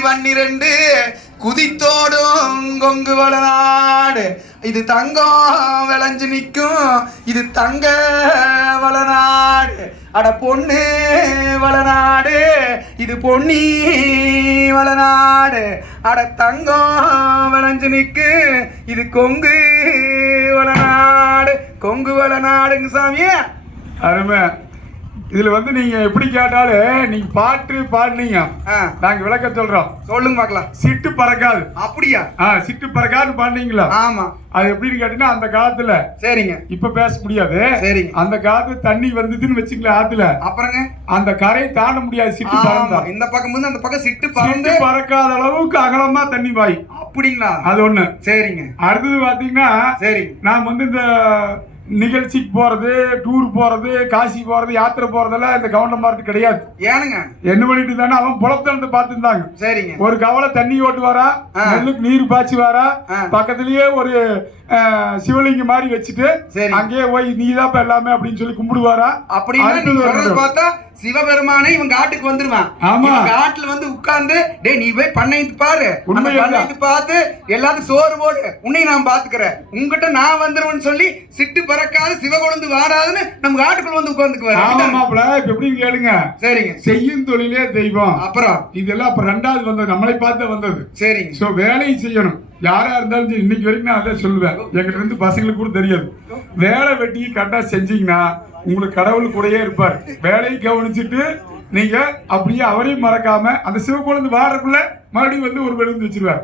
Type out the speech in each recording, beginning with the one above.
பன்னிரண்டு குதித்தோடும் கொங்கு வளநாடு. இது தங்கம் விளைஞ்சு நிற்கும். இது தங்க வளநாடு. அட பொண்ணு வளநாடு. இது பொன்னி வளநாடு. அட தங்கம் விளைஞ்சு நிற்கு. இது கொங்கு வளநாடு. கொங்கு வளநாடுங்க சாமியே. அருமை. இதுல வந்து நீங்க எப்படி கேட்டாலும் நீங்க பாட்டு பாடுனீங்க. ஆ. நாங்க விளக்க சொல்றோம். சொல்லுங்க பார்க்கலாம். சிட்டு பறக்காது. அப்படியா? ஆ சிட்டு பறக்காதுன்னு பாடுனீங்களா? ஆமா. அது எப்படின்னு கேட்டீங்கன்னா அந்த காலத்துல சரிங்க. இப்ப பேச முடியாது. சரிங்க. அந்த காலத்துல தண்ணி வந்ததுன்னு வச்சுங்களேன் ஆத்துல. அப்புறங்க? அந்த கரையை தாண்ட முடியாது சிட்டு பறந்தா. இந்த பக்கம் வந்து அந்த பக்கம் சிட்டு பறந்து பறக்காத அளவுக்கு அகலமா தண்ணி பாய் அப்படிங்களா? அது ஒண்ணு. சரிங்க. அடுத்தது பாத்தீங்கன்னா சரிங்க. நான் வந்து இந்த நிகழ்ச்சிக்கு போறது டூர் போறது காசி போறது யாத்திரை போறதெல்லாம் இந்த கவர்மெண்ட் மார்க்கு கிடையாது ஏனுங்க என்ன பண்ணிட்டு தானே அவன் புலத்திறந்து பார்த்துருந்தாங்க சரிங்க ஒரு கவலை தண்ணி ஓட்டு வரா. நெல்லுக்கு நீர் பாய்ச்சி வரா. பக்கத்துலயே ஒரு சிவலிங்கம் மாதிரி வச்சுட்டு. அங்கேயே போய் நீதான் இப்ப எல்லாமே அப்படின்னு சொல்லி கும்பிடுவாரா அப்படின்னா. பார்த்தா சிவபெருமானே இவன் காட்டுக்கு வந்துருவான். ஆமா. காட்டுல வந்து உட்கார்ந்து டேய் நீ போய் பண்ணைத்து பாரு. பண்ணைத்து பார்த்து எல்லாத்துக்கும் சோறு போடு. உன்னை நான் பாத்துக்கிறேன் உங்ககிட்ட நான் வந்துருவேன்னு சொல்லி சிட்டு பறக்காது சிவகுழந்து வாடாதுன்னு நம்ம காட்டுக்குள்ள வந்து ஆமா உட்காந்துக்குவாரு மாப்பிள இப்ப எப்படின்னு கேளுங்க. சரிங்க. செய்யும் தொழிலே தெய்வம். அப்புறம்? இதெல்லாம் அப்ப ரெண்டாவது வந்தது நம்மளை பார்த்து வந்தது. சரிங்க. ஸோ வேலையை செய்யணும். யாரா இருந்தாலும் சரி, இன்னைக்கு வரைக்கும் நான் அதான் சொல்லுவேன். எங்கிட்ட இருந்து பசங்களுக்கு கூட தெரியாது. வேலை வெட்டி கரெக்டாக செஞ்சீங்கன்னா உங்களுக்கு கடவுள் கூடயே இருப்பார். வேலையை கவனிச்சுட்டு நீங்க அப்படியே அவரையும் மறக்காம அந்த சிவக்குழந்து வாரக்குள்ள மறுபடியும் வந்து ஒரு விழுந்து வச்சிருவார்.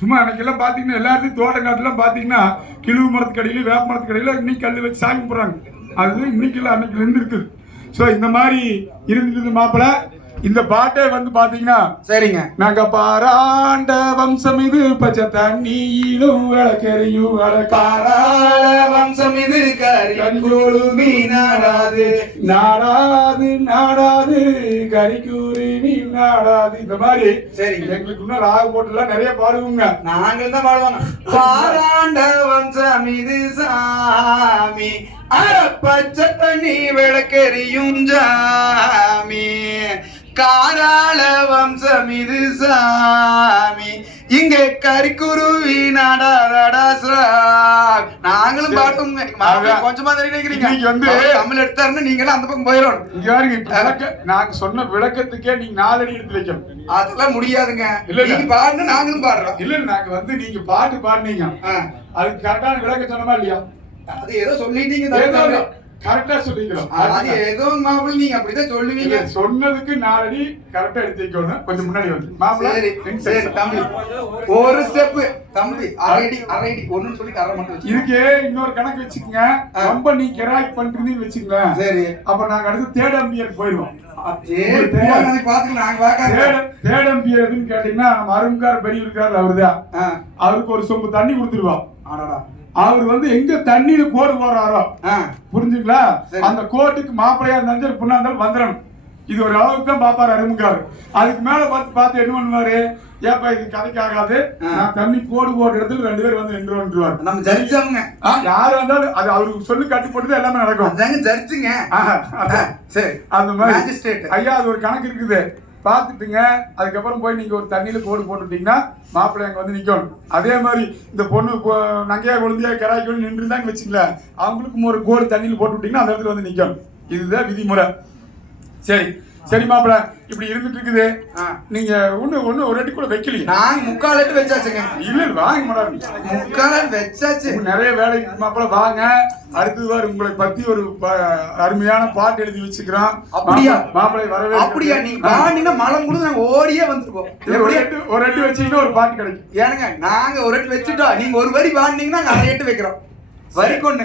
சும்மா அன்னைக்கெல்லாம் பார்த்தீங்கன்னா எல்லாத்தையும் தோட்டங்காட்டுலாம் பார்த்தீங்கன்னா கிழவு மரத்துக்கு அடியில வேப்ப மரத்துக்கு அடியில இன்னைக்கு கல் வச்சு சாமி போடுறாங்க அது இன்னைக்கு இல்லை அன்னைக்குலேருந்து இருக்குது. ஸோ இந்த மாதிரி இருந்தது மாப்பிள்ள இந்த பாட்டே வந்து பார்த்தீங்கன்னா சரிங்க. நாங்க பாராண்ட வம்சம் இது பச்சை தண்ணியிலும் விளக்கெறியும் பாராள வம்சம் இது கரிக்குழுமி நாடாது நாடாது நாடாது கறிக்குருவி நாடாது இந்த மாதிரி சரிங்க. எங்களுக்கு இன்னும் ராக போட்டுலாம் நிறைய பாடுவோங்க. நாங்கள் தான் பாடுவாங்க. பாராண்ட வம்சம் இது சாமி. அட பச்சை தண்ணி விளக்கெறியும் ஜாமி காராள வம்சம் இது சாமி. இங்க கரிக்குருவி நாடாடா சாமி. நாங்களும் அதான். கொஞ்சமா தெரியுறீங்க இன்னைக்கு வந்து- தமிழ் எடுத்தாருன்னு நீங்களும் அந்த பக்கம் போயிடணும். இங்க பாருங்க நாங்க சொன்ன விளக்கத்துக்கே நீங்க நாலடி எடுத்து வைக்கணும். அதெல்லாம் முடியாதுங்க. இல்ல. நீங்க பாடுன்னு நாங்களும் பாடுறோம். இல்ல நாங்க வந்து நீங்க பாட்டு பாடுனீங்க. அதுக்கு கரெக்டான விளக்கம் சொன்னமா இல்லையா? அது ஏதோ சொல்லிட்டீங்க. கரெக்டா சொல்லிக்கிறோம். அது ஏதோ மாப்பிள்ளை நீங்க அப்படிதான் சொல்லுவீங்க. சொன்னதுக்கு நாலடி கரெக்டா எடுத்து வைக்கணும். கொஞ்சம் முன்னாடி வந்து. மாப்பிள்ளை, சரி. தம்பி. ஒரு ஸ்டெப் தம்பி அரை அடி அரை அடி. ஒண்ணுன்னு சொல்லி அரை மட்டும் வச்சு இதுக்கு இன்னொரு கணக்கு வச்சுக்கோங்க. ரொம்ப நீ கிராக் பண்றீங்கன்னு வச்சுக்கோங்களேன். சரி. அப்ப நாங்க அடுத்து தேர்ட் அம்பியர் போயிடுவோம். அம்பியர் எதுன்னு கேட்டீங்கன்னா நம்ம அருங்கார் பெரிய இருக்காரு அவருதான் அவருக்கு ஒரு சொம்பு தண்ணி கொடுத்துருவோம். அவர் வந்து எங்க தண்ணியில கோடு போடுறாரோ? புரிஞ்சுங்களா. அந்த கோட்டுக்கு மாப்பிளையா இருந்தாலும் பொண்ணா இருந்தாலும் வந்துடணும். இது ஒரு அளவுக்கு தான் பாப்பாரு அருமுகாரு அதுக்கு மேல பார்த்து பார்த்து என்ன பண்ணுவாரு? ஏப்பா இது கதைக்கு ஆகாது. நான் தண்ணி கோடு போட்ட இடத்துல ரெண்டு பேர் வந்து நின்று வந்துருவாரு நம்ம ஜட்ஜவங்க யாரு வந்தாலும் அது அவருக்கு சொல்லி கட்டுப்பட்டு எல்லாமே நடக்கும். அதாங்க அதான். சரி. அந்த மாதிரி. ஐயா அது ஒரு கணக்கு இருக்குது. பார்த்துட்டுங்க. அதுக்கப்புறம் போய் நீங்க ஒரு தண்ணியில கோடு போட்டுட்டீங்கன்னா மாப்பிள்ளை அங்க வந்து நிக்கணும். அதே மாதிரி இந்த பொண்ணு நங்கையா குழந்தையா கிராய்க்கு நின்று இருந்தாங்க வச்சுங்களேன் அவங்களுக்கும் ஒரு கோடு தண்ணியில போட்டு விட்டீங்கன்னா அந்த இடத்துல வந்து நிக்கணும். இதுதான் விதிமுறை. சரி. சரி மாப்பிள்ளை இப்படி இருந்துட்டு இருக்குது. நீங்க ஒண்ணு ஒண்ணு ஒரு அடி கூட வைக்கலையே. நாங்க முக்கால் எட்டு வச்சாச்சுங்க. இல்ல வாங்க மேடம் முக்கால் வச்சாச்சு. நிறைய வேலை இருக்கு மாப்பிள்ள வாங்க. அடுத்தது வாரு உங்களை பத்தி ஒரு அருமையான பாட்டு எழுதி வச்சுக்கிறோம் அப்படியா? மாப்பிள்ளை வரவே அப்படியா? நீங்க பாண்டினா மலம் கூட நாங்க ஓடியே வந்துருப்போம் ஒரு எட்டு வச்சீங்கன்னா ஒரு பாட்டு கிடைக்கும். ஏனுங்க நாங்க ஒரு எட்டு வச்சுட்டோம். நீங்க ஒரு வரி பாடினீங்கன்னா நாங்க அரை எட்டு வைக்கிறோம். வரி கொண்டு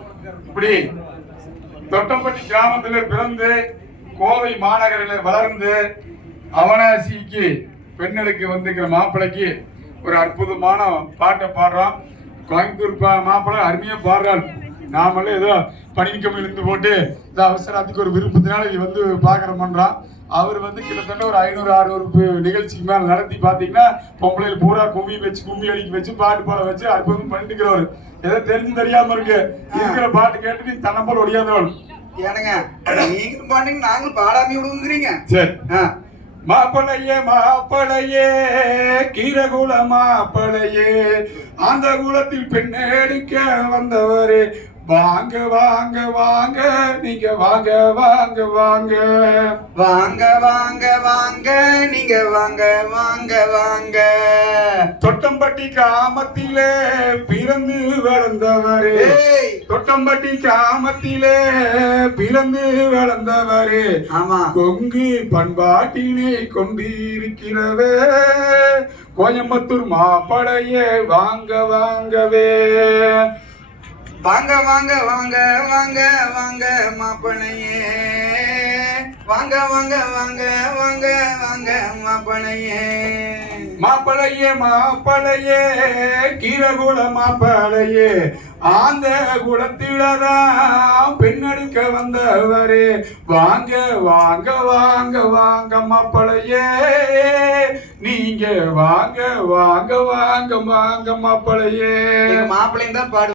இப்படி தொட்டம்பட்டி கிராமத்தில் பிறந்து கோவை மாநகரில் வளர்ந்து அவனாசிக்கு பெண்ணெடுக்க வந்துக்கிற மாப்பிள்ளைக்கு ஒரு அற்புதமான பாட்டை பாடுறோம் கோயம்புத்தூர் பா மாப்பிள்ளை அருமையாக பாடுறாள். நாமளே ஏதோ பணிக்கம் இருந்து போட்டு இந்த அவசரத்துக்கு ஒரு விருப்பத்தினால இது வந்து பார்க்குற பண்ணுறான் அவர் வந்து கிட்டத்தட்ட ஒரு ஐநூறு அறுநூறு நிகழ்ச்சிக்கு மேலே நடத்தி பார்த்தீங்கன்னா பொம்பளையில் பூரா கும்மி வச்சு கும்மி அடிக்க வச்சு பாட்டு பாட வச்சு அற்புதம் பண்ணிட்டுக்கிறவர் ஏதோ தெரிஞ்சு தெரியாம இருக்கு. இருக்கிற பாட்டு கேட்டு நீ தன்னை போல ஒடியாதவள் ஏனுங்க நீங்களும் பாடுங்க நாங்களும் பாடாம விடுங்கிறீங்க. சரி. மாப்பிளையே மாப்பிளையே கீரகுல மாப்பிளையே அந்த குலத்தில் பெண்ணெடுக்க வந்தவரே. வாங்க வாங்க வாங்க நீங்க வாங்க வாங்க வாங்க. வாங்க வாங்க வாங்க நீங்க வாங்க வாங்க வாங்க. தொட்டம்பட்டி கிராமத்திலே பிறந்து வளர்ந்தவரே. தொட்டம்பட்டி கிராமத்திலே பிறந்து வளர்ந்தவரே. ஆமா. கொங்கு பண்பாட்டினை கொண்டிருக்கிறவே கோயம்புத்தூர் மாப்படையே வாங்க வாங்கவே. வாங்க வாங்க வாங்க வாங்க வாங்க மாப்பனையே வாங்க வாங்க வாங்க வாங்க வாங்க மாப்பனையே மாப்பிளையே மாப்பிளையே கீரகுல மாப்பிளையே ஆந்த குலத்திலதான் பெண்ணெடுக்க வந்தவரே. வாங்க வாங்க வாங்க வாங்க மாப்பிளையே. நீங்க வாங்க வாங்க வாங்க வாங்க மாப்பிளையே. எங்க மாப்பிள்ளையும் தான் பாடு